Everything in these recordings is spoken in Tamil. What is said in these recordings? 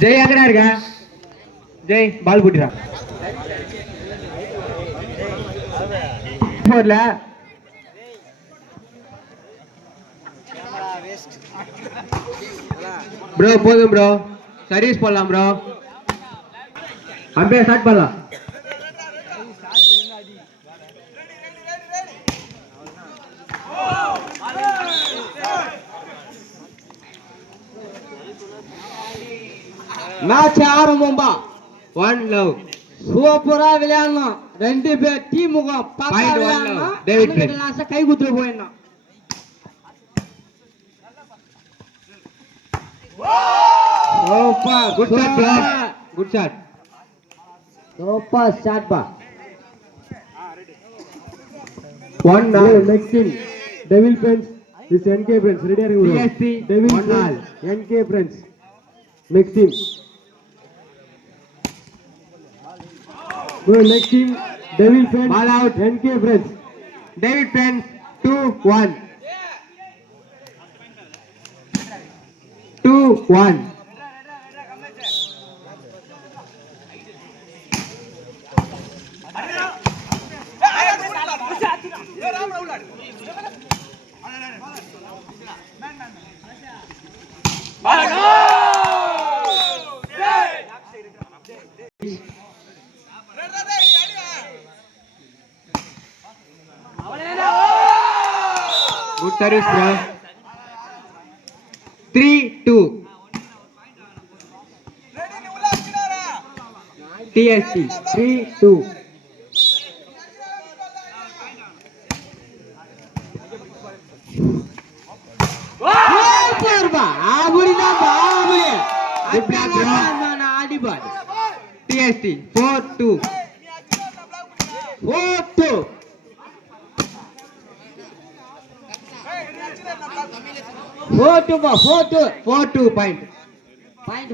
ஜெய் எங்கடா இருக்க? ஜெய் பால் போட்டுறா. போடல ப்ரோ, போதும் ப்ரோ, சர்வீஸ் பண்ணலாம் ப்ரோ. அம்பே ஸ்டார்ட் பண்ணலாம். மேட்ச் ஆரம்பம்பா. 1 லவ். சூப்பரா விளையாடணும். 2 பேர் டீம் முகம் பக்கா விளையாடணும். டேவிட் லாஸ்டா கை குத்துற போயிடணும். Super, good shot bro, good shot. Super shot பா. 1 all. Next team Devil Friends is NK Friends. Ready are you? PSP Devil 1 all. Friends NK Friends. Next team. Bro, next team Devil Friends Ball out. NK Friends. David Friends 2-1. 2-1. Good service bro. 3-2. TST 3-2. TST 4-2. 4-2. 4-2 பா. 4-2 பாயிண்ட்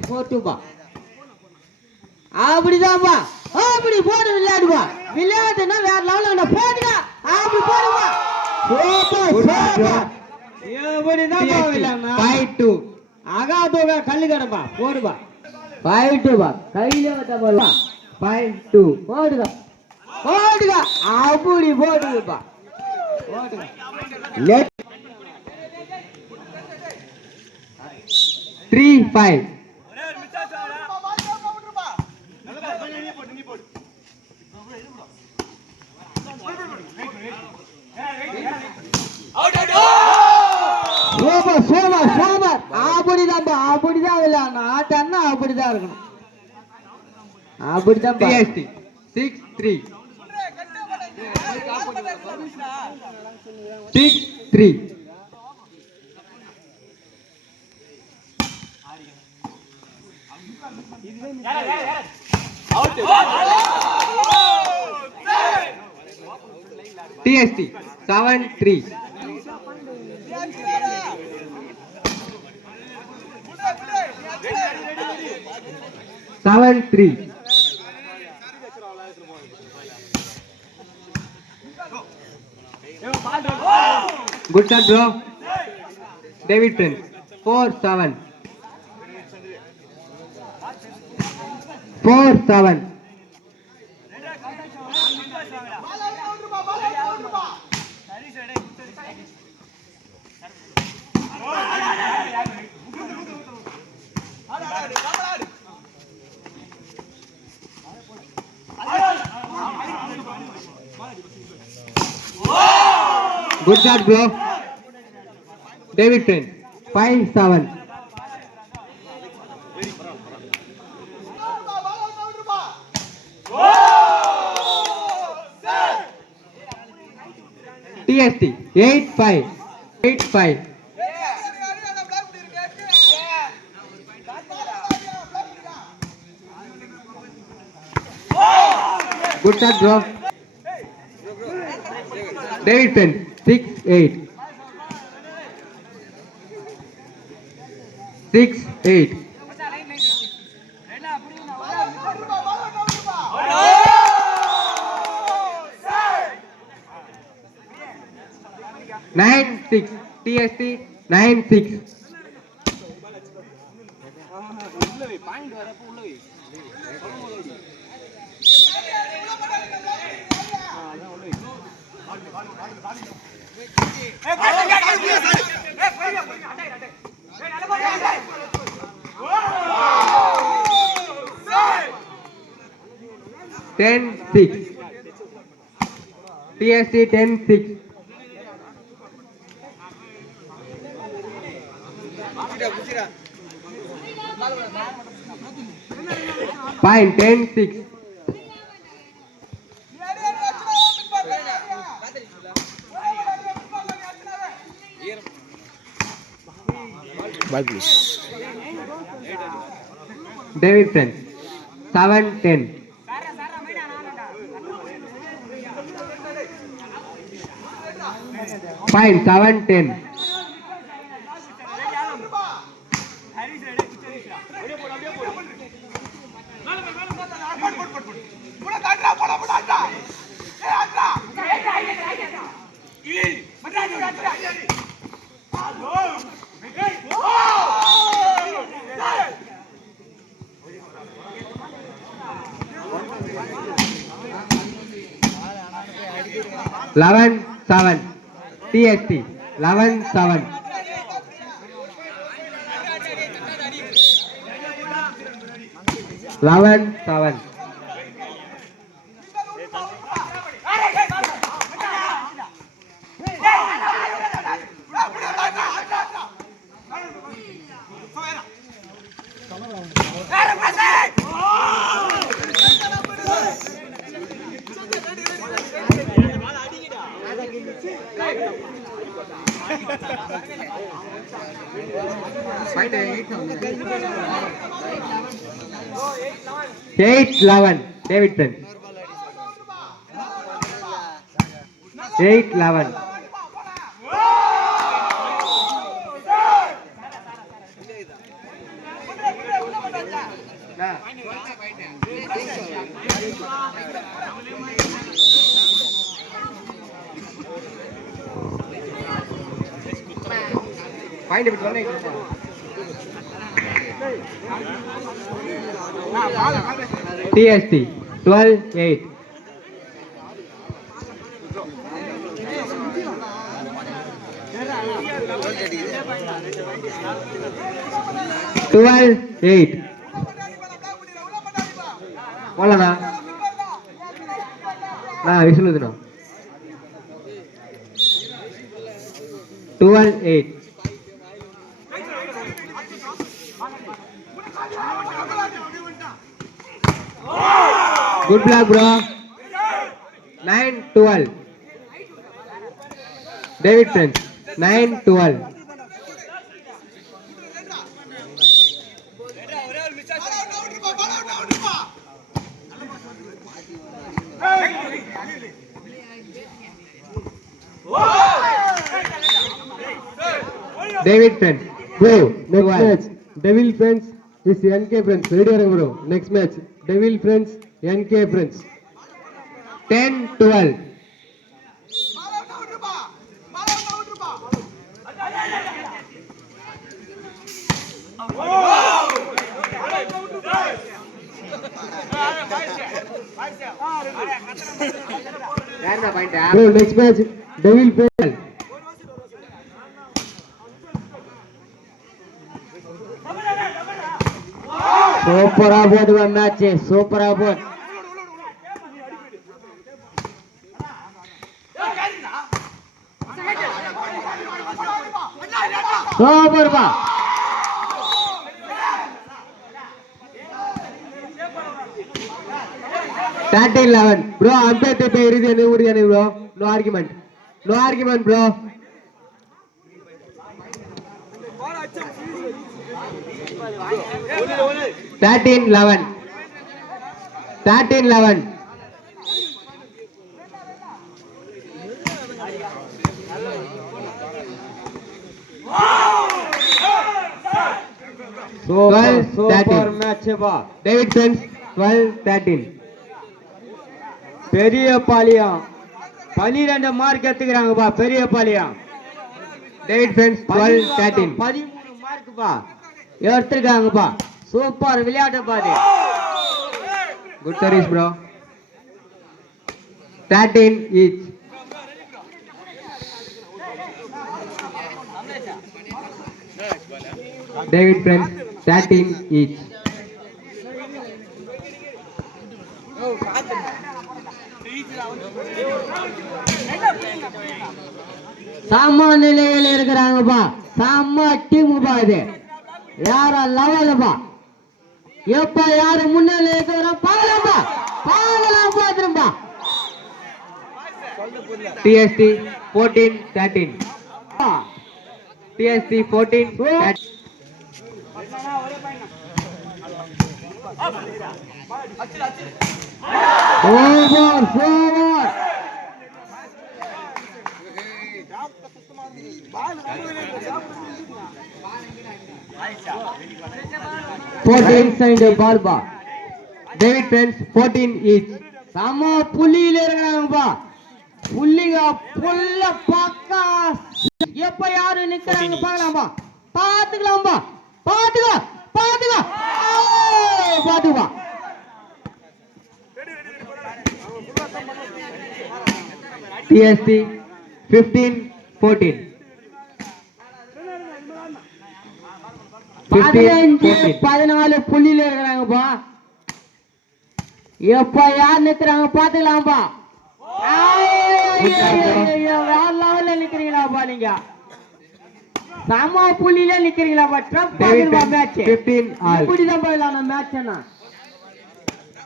4-2 பா. அப்படிதான் பா. அப்படி போடு, விளையாடுவா. விளையாடுனா வேற லெவல்ல போடுங்க. அப்படி போடுவா. சூப்பர். எப்படிதான் பா விளையாடணும். 5-2. ஆகாதோக கல்லு கடப்பா. போடுவா. 5-2 பா. கையில வச்ச போடுவா. 5-2. போடுங்க. அப்படி போடுங்கப்பா. போடுங்க. லெட் 3-5. சூப்பர். அப்படிதான் விளையாடணும். ஆட்டம்னா அப்படிதான் இருக்கணும். அப்படிதான். TST 6-3. 6-3. TST 7-3. 7-3. Good shot bro. David Friends 4-7. 4-7. Good shot bro. David Friends 5-7. TST 8-5. 8-5. Good shot bro. David Friends 6-8. 6-8. Nine 6. TST 9-6. 10-6. TST 10-6. Fine, 10-6. Ball please. Davidson 7-10. Fine, 7-10. Eleven 7. TST 11-7. Eleven 7. Eight 11. Davidson. 8-11. Find it. TST 12-8. போலண்ணா நான் விசிலுதுண்ணா 12-8. Good block, bro. 9-12. Davidson 9-12. Davidson. Bro, next match. Devil Friends is NK Friends. Ready or bro? Next match. Devil Friends, NK Friends. 10-12. Bro, next match. Devil Friends. சூப்பரா போடுவா மேட்ச், சூப்பரா போடு. சூப்பர்பா. Starting 11. Bro, umpire pay irudu bro. No argument. No argument, bro. Thirteen 11. Super match பா. Davidson 12-13. பெரிய பாலியம் 12 மார்க் எடுத்துக்கிறாங்கப்பா. பெரிய பாலியம் Davidson 12-13. 13 மார்க் பா. எடுத்துருக்காங்கப்பா. சூப்பர் விளையாட்டு பாரு. Good service, bro. 13 each. David friends, 13 each. சம நிலையில் இருக்கிறாங்கப்பா. சம டீமுப்பா இது. யார லெவலுப்பா. எப்ப யாரு முன்னாடி இருக்கிற பாக்கலாம்பா. பாத்துருப்பா. TST 14-13. TST 14-13. Over. 14 side ball ba. David friends, 14 each. சம புள்ளியில இருக்கிறாங்கப்பா. புள்ளிங்க புல்ல பக்கா. எப்ப யாரு நிக்கிறாங்க பாக்கலாம்பா. பாத்துக்கலாம்பா. பாத்துக்கோ. TST 15-14. 14 புள்ளியில இருக்கிறாங்கப்பா. எப்ப யார் நிக்கிறாங்க பாத்துக்கலாம்பா. வேற லெவல்ல நிக்கிறீங்களாப்பா நீங்க. சம புள்ளியில நிக்கிறீங்களாப்பா. ட்ரப் பாக்குறா மேட்ச் 15 all. இப்படிதான் போயிடலாம் மேட்ச் என்ன.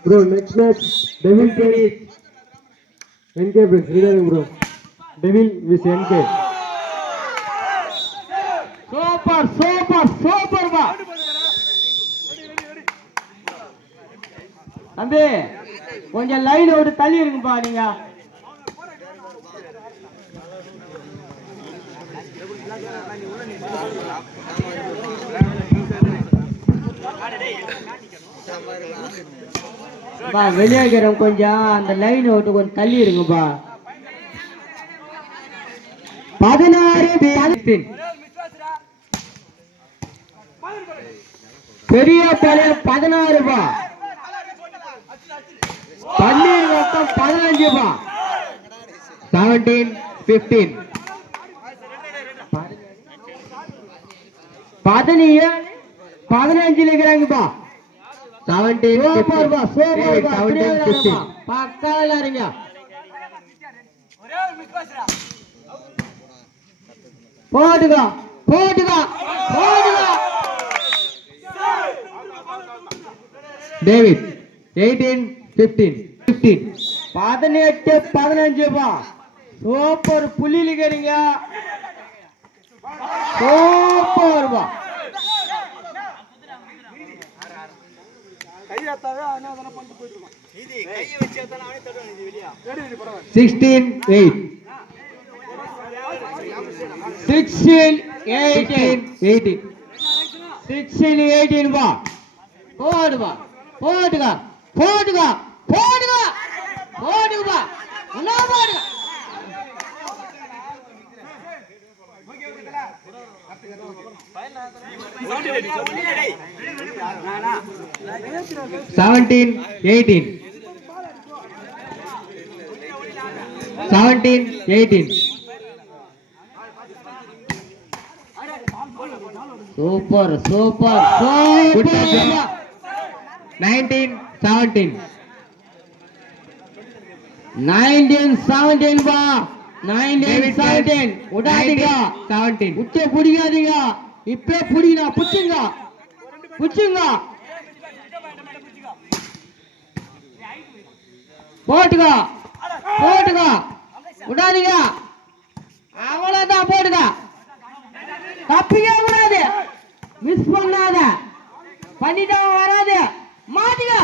Bro, next match, Devil Friends, NK Friends, reading bro. Devil with NK. Super பா. தம்பி கொஞ்சம் லைன் விட்டு தள்ளி இருக்குப்பா நீங்க. வெளியே இருக்கிறோம் கொஞ்சம் அந்த லைன் விட்டு கொஞ்சம் தள்ளி இருக்குப்பா. 16 பெரிய பாளையம் 16 பா. பன்னீர் மொத்தம் 15 பா. 17-15. 15 இருக்கிறாங்கப்பா. 17-15. பக்கால இருங்க. போட்டுக்கோ. David 18-15. 18-15 பா. சூப்பர் புள்ளியில இருக்கிறீங்க. சூப்பர் பா. 16-8. 16-18. 16-18 பா. போட்டுக்கோ. என்ன போடுங்க. 17-18. 17-18. சூப்பர் 19-17. 19-17 பா. 19-17 விடாதீங்க. 17. விட்டு பிடிக்காதீங்க. இப்ப பிடிக்கணும். புச்சுங்க. போட்டுக்கோ. விடாதீங்க. அவ்வளவுதான். போட்டுக்க. தப்பிக்க கூடாது. மிஸ் பண்ணாத. பண்ணிட்டா வராது. மாட்டியா.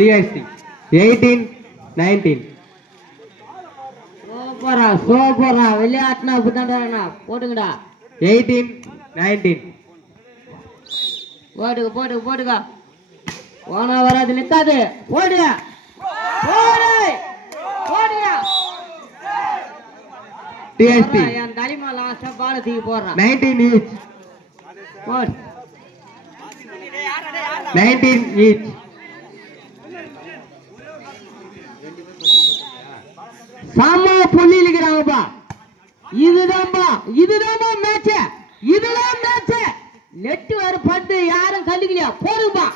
TST 18-19. சூப்பரா விளையாட்டுனா அப்படித்தான்டா. போட்டுங்கடா. 18-19. போட்டுக்க. ஓனா வராது நிக்காது. போடுங்க. TST என் தலைமை லாஸ்டா பால தூக்கி போடுறான் 19 each. போடு 19 each. சாமா புள்ளிக்கிறாங்கப்பா. இதுதான்பா மேட்ச். இதுதான் மேட்ச். நெட் வேற பட்டு யாரும் கண்டுக்கலையா? போடுங்கப்பா.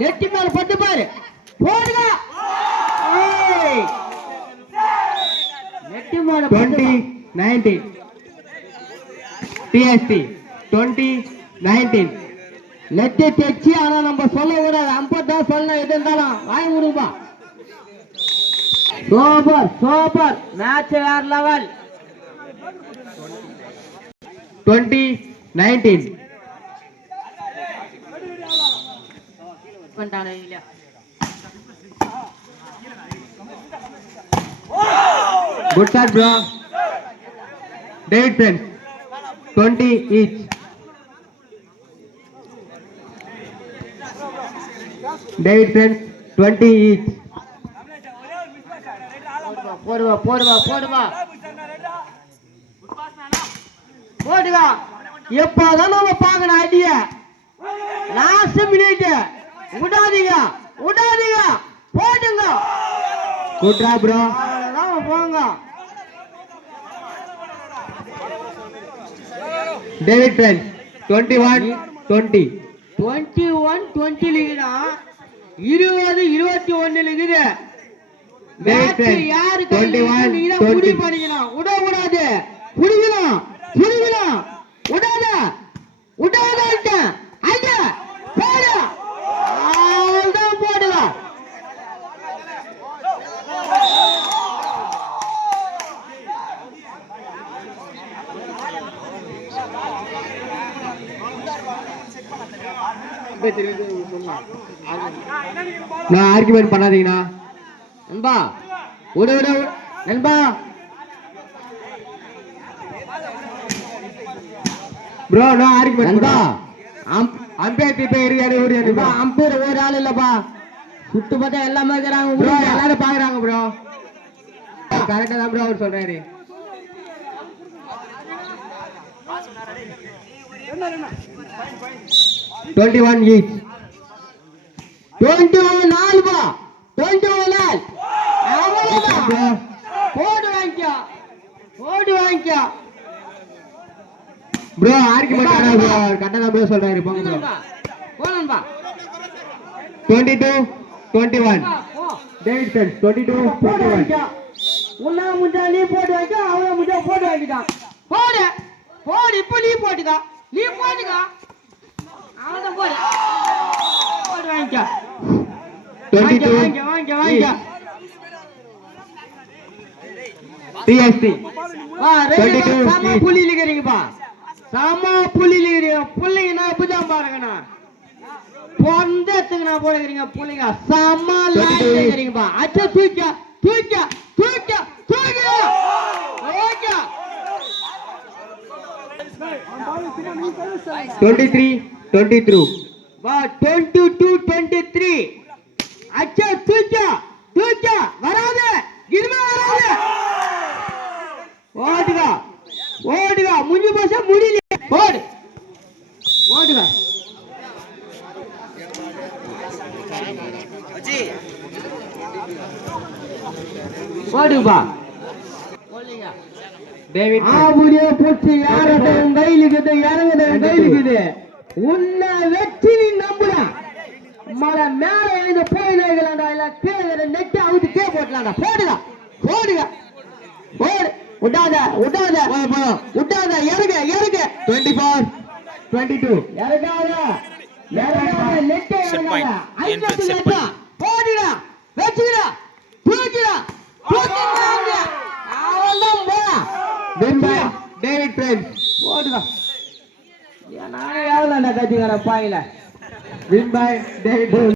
நெட் மேல பட்டு பாரு. போடுங்க. ஏய். நெட் மேல 20 19. TST 20 19. நெட் தெச்சி ஆனா நம்ம சொல்ல கூடாது. 50 தான் சொல்லணும். எது இருந்தாலும் வாங்கி விடுங்கப்பா. சூப்பர் மேட்ச் வேற லெவல். 20 19. பண்ணிட்டானே இல்ல. Good shot, bro. David Prince 20 each. David Prince 20 each. போடுவா. எப்பதான் நம்ம பாக்கணும் அடிய. Last minute. விடாதீங்க. போடுங்க. Good job, bro. போங்க. David Prince 21 20. 21-20 லிகுதா. 20-21 லிகுது. David Prince யாரு 21 புடி 20. பண்ணிக்கணும். விடக்கூடாது. புடிக்கணும். விடாத. அங்க போடு. அவ்வளவுதான் போடுவா. நான் ஆர்குமெண்ட் பண்ணாதீங்கண்ணா. நண்பா விடு நண்பா. ப்ரோ நோ ஆர்குமெண்ட் நண்பா அம்பேர் இப்ப இருக்கு. அம்பேர் ஒரு ஆள் இல்லப்பா. சுட்டு பார்த்தா எல்லாமே இருக்கிறாங்க. ப்ரோ எல்லாரும் பாக்குறாங்க ப்ரோ. கரெக்டா தான் ப்ரோ அவர் சொல்றாரு. $21 each. 21 நாள் பா. 21 நாள். அவ்வளவுதான். போடு வாங்கிக்கோ. ப்ரோ ஆர்குமெண்ட் பண்ணாத ப்ரோ. கரெக்டா தான் ப்ரோ சொல்றாரு. போங்க ப்ரோ. போனன்பா. 22 21. போ. David Prince 22 21. உன்னா முஞ்சா நீ போட்டு வாங்கிக்கோ. அவன முஞ்சா போட்டு வாங்கிட்டான். போடு இப்ப நீ போட்டுக்கா. அவன் போடு வாங்கிக்கோ. 22 வாங்கிக்கோ. TST வா ரெண்டு சாமா புலி லிகறீங்கப்பா. புள்ளிங்கனா இப்பதான் பாருங்கண்ணா. பொந்தத்துக்கு நான் போடுறீங்க புள்ளிங்க. சாமா லிகறீங்கப்பா. அச்சா தூக்க. ஓகே. 23 23. வா 22-23. அச்சா தூக்க. வராது. இனிமே வராது. ஓடுக. முடிஞ்சு போச்சா முடியல. ஓடுக. ஓடுப்பா. David ஆவுடியே போச்சு. யாரட்டும் கையிலுக்குது. இறங்குது. உன்னை வெற்றி நீ நம்புடா. மலை மேல எழுந்து போயிடலாம்டா. இல்ல கீழே நெட்டு அவுத்து கே போட்டலாம்டா. போடுக. விடாத. இறங்கு. 24 22. இறங்காத. நெட்டை Set point. இறங்காத. Set point. போடுடா. வெச்சுடா. தூக்கிடா. அவன்தான் போடா. Win by David Prince. போடுடா. நானே எவ்வளோ கத்திக்கிறேன் பாயில. Win by David Prince.